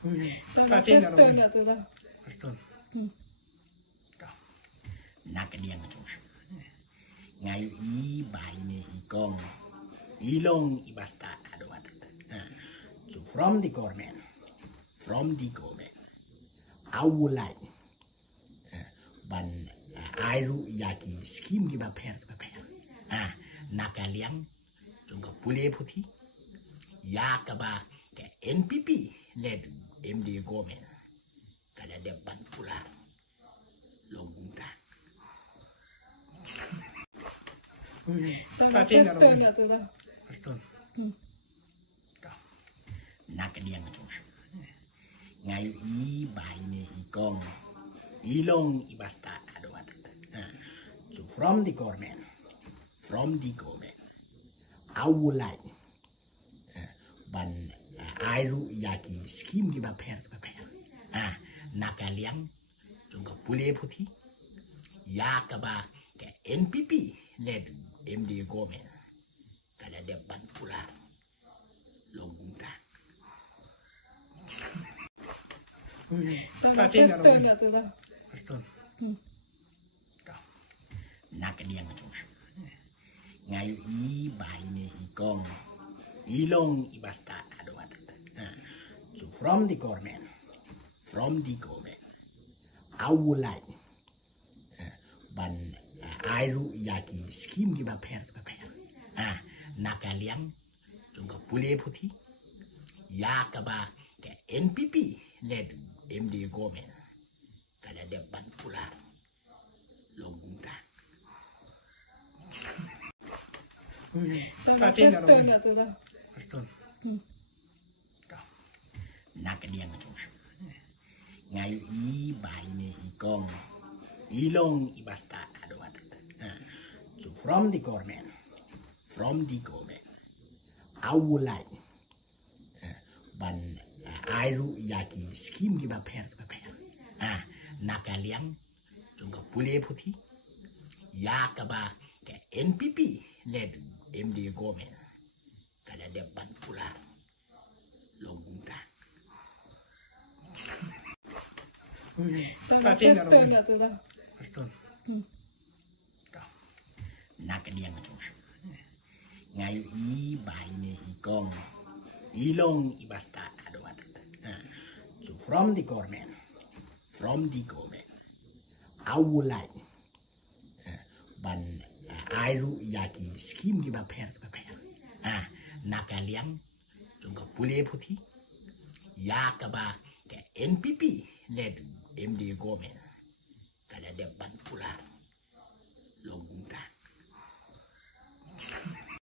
Pastor nga to da. Pastor. Nakadiang cuma. Ngai I bai ne I kong. Ilong I basta ada watak. So from the government, I would like ban airu yaki scheme giba pair. Nakaliang jungka pule puti. Yakaba ke NPP led MD government. Kada depan pula longunta. Pastor nga to da. Pastor. Nakadiang cuma. Ngai I bai ne I kong. Ilong I basta ada watak. So from the government, I would like ban airu yaki scheme giba pair. Nakaliang jungka pule puti. Yakaba ke NPP led MD government. Kada depan pula longunta. Pastor nga to da. Pastor. Nakadiang cuma. Ngai I bai ne I kong. Ilong I basta ada watak. So from the government, I would like ban airu yaki scheme giba pair. Nakaliang jungka pule puti. Yakaba ke NPP led MD government. Kada depan pula longunta. Pastor nga to da. Pastor. Nakadiang cuma. Ngai I bai ne I kong. Ilong I basta ada watak. So from the government, I would like ban airu yaki scheme giba pair. Nakaliang jungka pule puti. Yakaba ke NPP led MD government. Kada depan pula longunta. Pastor nga to da. Pastor. Nakadiang cuma. Ngai I bai ne I kong. Ilong I basta ada watak. So from the government, I would like ban airu yaki scheme giba pair. Nakaliang jungka pule puti. Yakaba ke NPP led MD government.